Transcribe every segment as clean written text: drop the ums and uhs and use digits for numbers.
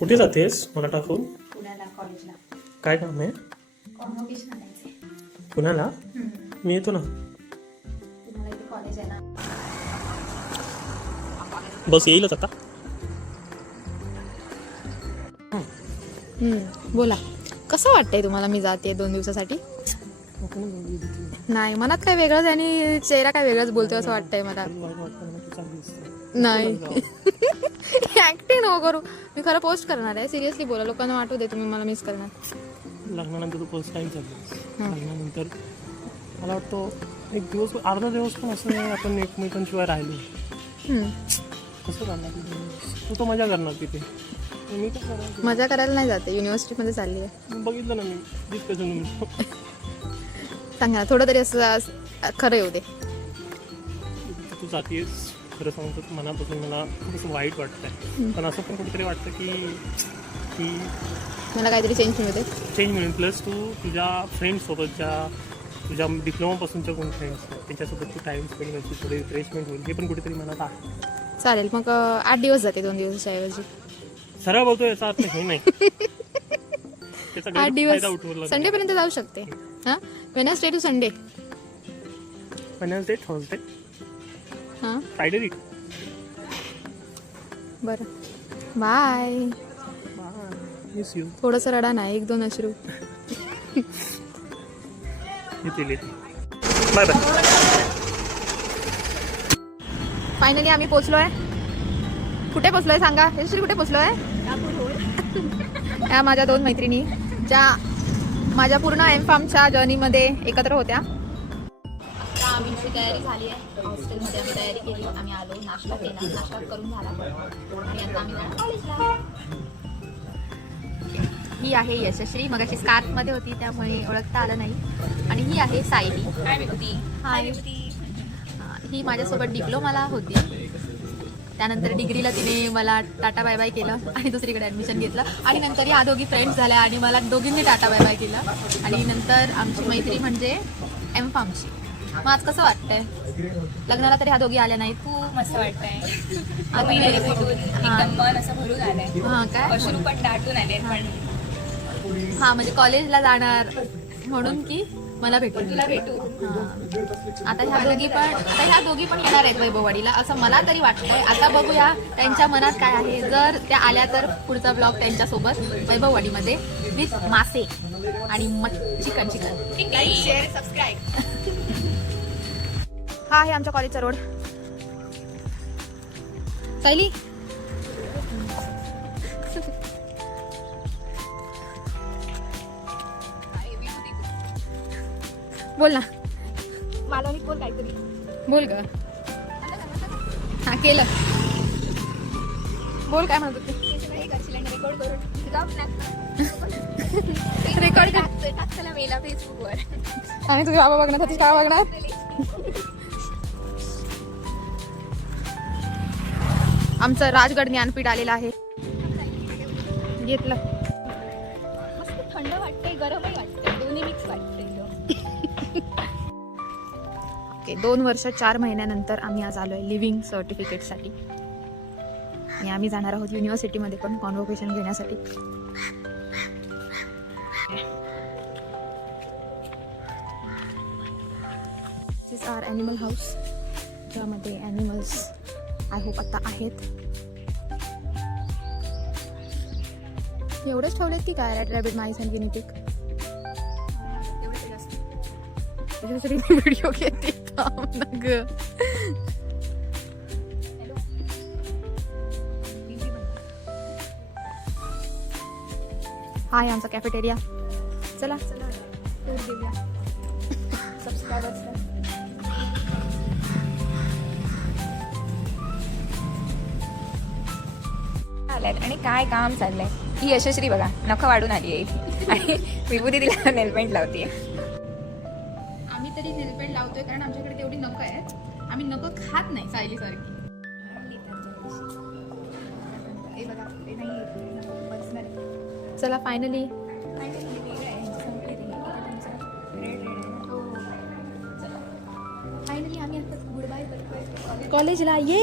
कुठे जातेस मला टाकून? पुण्याला कॉलेजला काय काम आहे? कॉन्व्होकेशन आणायचे. पुण्याला मी येतो ना. तुम्हाला इथे कॉलेज आहे ना. बस येईलच आता. बोला, कसं वाटतंय तुम्हाला मी जाते 2 दिवसासाठी? नाही, मनात काय वेगळंच आणि चेहरा काय वेगळंच बोलतोय असं वाटतंय मला. नाही ऍक्टिंग नको करू. मी खरं पोस्ट करणार आहे. सिरियसली बोला, लोकांना वाटू दे तुम्ही मला मिस करणार. लग्नानंतर तू फर्स्ट टाइम चालली. लग्नानंतर मला वाटतं एक दिवस अर्धा दिवस पण असं नाही आपण एकमेकांशिवाय राहिलो. कसं करणार तिथे? तू तर मजा करणार तिथे. मी काय करणार? मजा करायला नाही जाते, युनिव्हर्सिटीमध्ये चालली आहे. बघितलं ना मी डिस्कशन. सांगा ना, थोडं तरी असं खरं येऊ दे. तू जातीयस खरं सांगतो मनापासून मला थोडंसं वाईट वाटतंय. पण असं पण कुठेतरी वाटतं की मला काहीतरी चेंज मिळते. चेंज मिळेल. प्लस तू तुझ्या फ्रेंड्ससोबतच्या तुझ्या डिप्लोमापासूनच्या कोण फ्रेंड्स त्यांच्यासोबत तू टाईम स्पेंड करशील, थोडी रिफ्रेशमेंट होईल. हे पण कुठेतरी मनात आहे. चालेल मग 8 दिवस जाते 2 दिवसाच्या ऐवजी. सरळ बोलतो याचा अर्थ हे नाही. त्याचा 8 गैरफायदा उठवला. संडे पर्यंत जाऊ शकते. हां, Wednesday to Sunday. Wednesday, Thursday, हां फ्रायडे वीक. बरं, बाय. Miss you. थोडंसं रडा ना, 1-2 अश्रू. येतील. Bye bye. फायनली आम्ही पोचलोय. कुठे पोचलोय सांगा? यशश्री कुठे पोचलोय? ह्या माझ्या 2 मैत्रिणी ज्या माझ्या पूर्ण एमफार्मच्या जर्नीमध्ये एकत्र होत्या. आता आमची तयारी झाली आहे. हॉस्टेलमध्ये आम्ही तयारी केली. आम्ही आलो, नाश्ता केला, नाश्ता करून झाला आणि आता आम्ही जाणार कॉलेजला. ही आहे यशश्री, मगाशी स्कार्फमध्ये होती त्यामुळे ओळखता आलं नाही. आणि ही आहे सायली. हाय. ही माझ्यासोबत डिप्लोमाला होती. त्यानंतर डिग्रीला तिने मला टाटा बाय बाय केलं आणि दुसरीकडे ॲडमिशन घेतलं. आणि नंतर ह्या दोघी फ्रेंड्स झाल्या आणि मला दोघींनी टाटा बाय बाय केलं. आणि नंतर आमची मैत्री म्हणजे एमफार्मची. मग आज कसं वाटतंय? लग्नाला तरी ह्या दोघी आल्या नाहीत. खूप मस्त वाटतंय. आम्ही भेटून एकदम मन असं भरून आलंय. हां काय? अश्रू पण दाटून आले. पण हां, म्हणजे कॉलेजला जाणार म्हणून की मला भेटून तुला भेटू. आता ह्या दोघी पण येणार आहेत वैभववाडीला असं मला तरी वाटतंय. आता बघूया त्यांच्या मनात काय आहे. जर त्या आल्या तर पुढचा ब्लॉग त्यांच्यासोबत वैभववाडीमध्ये विथ मासे आणि चिकन. Like, share, subscribe. हा आहे आमच्या कॉलेजचा रोड. सायली बोल ना. मला बोल काहीतरी. बोल ग. हा केलं. बोल काय म्हणत होते? रेकॉर्ड करून रेकॉर्ड टाकताना मेला फेसबुकवर. आणि तुझे बाबा बघणार होतीस काय बघणार? आमचं राजगड ज्ञानपीठ आलेलं आहे. घेतलं. मस्त थंड वाटतंय, गरमही वाटतंय, दोन्ही मिक्स वाटतंय. 2 वर्ष 4 महिन्यानंतर आम्ही आज आलोय लिव्हिंग सर्टिफिकेटसाठी. आणि आम्ही जाणार आहोत युनिव्हर्सिटीमध्ये पण कॉन्व्होकेशन घेण्यासाठी. दिस आर ॲनिमल हाऊस, ज्यामध्ये ॲनिमल्स आय होप आता आहेत. एवढेच ठेवलेत की काय? रॅट, रॅबिट, माईस आणि गिनी पिग. व्हिडिओ घेते ग. हा आहे आमचा कॅफेटेरिया. चला टूर देऊया. सबस्क्रायबर्स आल्यात आणि काय काम चाललंय. ही यशस्वी बघा नखं वाढून आली आहे आणि विभूती तिला नेलपेंट लावतीये. आम्ही तरी नेलपेंट लावतोय कारण आमच्याकडे तेवढी नखं आहेत. आम्ही नखं खात नाही सायली सारखी. चला फायनली आम्ही आता गुड बाय करतोय कॉलेजला ये.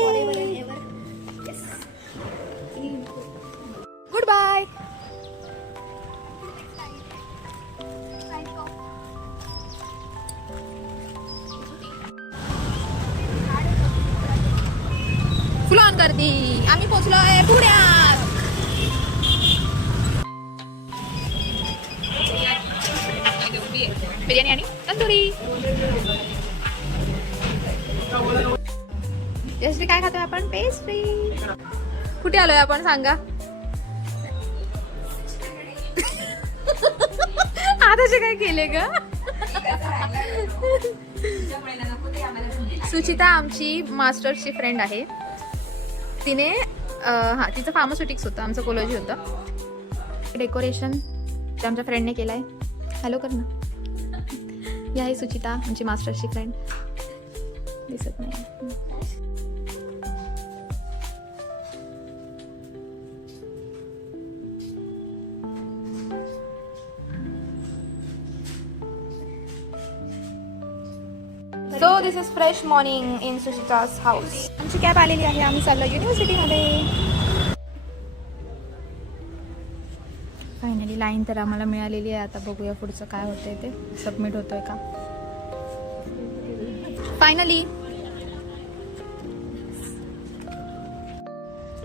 Goodbye. गर्दी. आम्ही पोहोचलोय पुण्यात. बिर्याणी आणि तंदुरी. जस्ट काय खातोय आपण? पेस्ट्री. कुठे आलोय आपण सांगा? आताचे काय केले ग? सुचिता आमची मास्टर्सची फ्रेंड आहे. तिने तिचं फार्मास्युटिक्स होतं, आमचं कोलॉजी होतं. डेकोरेशन ते आमच्या फ्रेंडने केलंय. हॅलो कर ना. ही आहे सुचिता आमची मास्टर्सची फ्रेंड. दिसत नाही. So this is fresh morning in Suchita's house. आमची कॅब आलेली आहे. आम्ही चाललो युनिव्हर्सिटीमध्ये. फायनली लाईन तर आम्हाला मिळालेली आहे. आता बघूया पुढचं काय होतंय ते. सबमिट होतोय का. Finally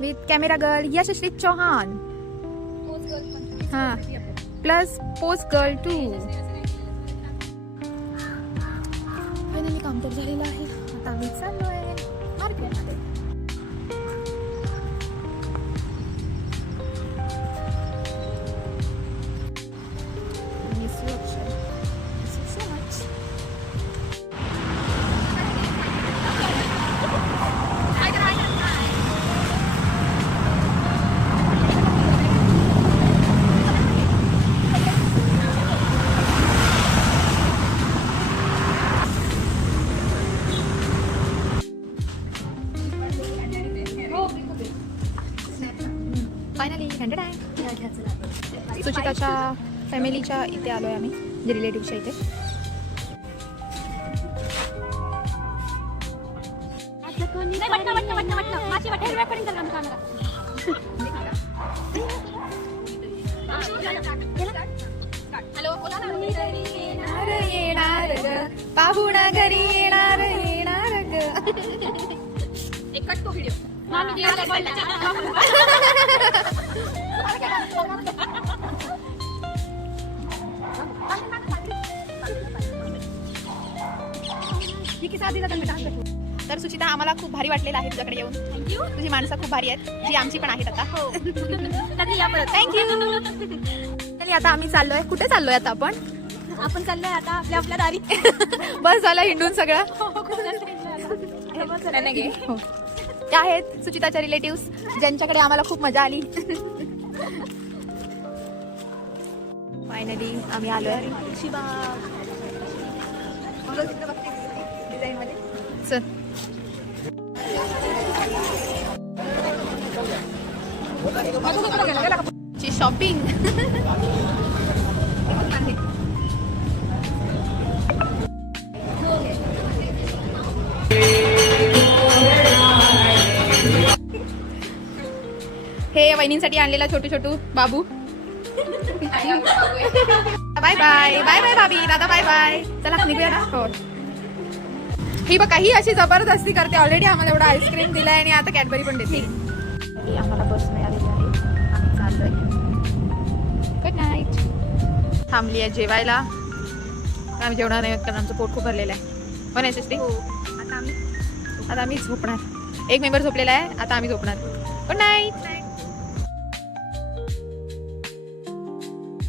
with camera girl Yashashree Chauhan. हां प्लस पोस्ट गर्ल 2. फायनली काम तर झालेलं आहे. आता आम्ही चाललो आहे मार्केटमध्ये. फायनली 100 आहे. सुचिताच्या फॅमिलीच्या इथे आलोय आम्ही, जे रिलेटिव्हच्या इथे. येणार ग पाहुणा घरी येणार येणार ग. एकच तो व्हिडिओ. तर सुचिता आम्हाला खूप भारी वाटलेलं आहे तुझ्याकडे येऊन. थँक्यू. तुझी माणसं खूप भारी आहेत, जी आमची पण आहेत आता. थँक्यू. आता आम्ही चाललोय. कुठे चाललोय आता आपण? आपण चाललोय आता आपल्या दारी. बस झालं हिंडून सगळं. त्या आहेत सुचिताच्या रिलेटिव्ह, ज्यांच्याकडे आम्हाला खूप मजा आली. फायनली आम्ही आलोय. चल शॉपिंग. हे वहिनींसाठी आणलेला छोटू छोटू बाबू. बाय बाय बाय बाय भाभी. दादा बाय बाय. चला निघूया ना. हो ही बघा, ही अशी जबरदस्ती करते. ऑलरेडी आम्हाला एवढा आईस्क्रीम दिलाय आणि आता कॅडबरी पण देते. आम्हाला बस मिळालेली आहे. आम्ही चाललोय. Good night. थांबली आहे जेवायला. आम्ही जेवणार नाही कारण आमचं पोट खूप भरलेलं आहे. पण याच्यासाठी आता आम्ही झोपणार. एक मेंबर झोपलेला आहे, आता आम्ही झोपणार. Good night.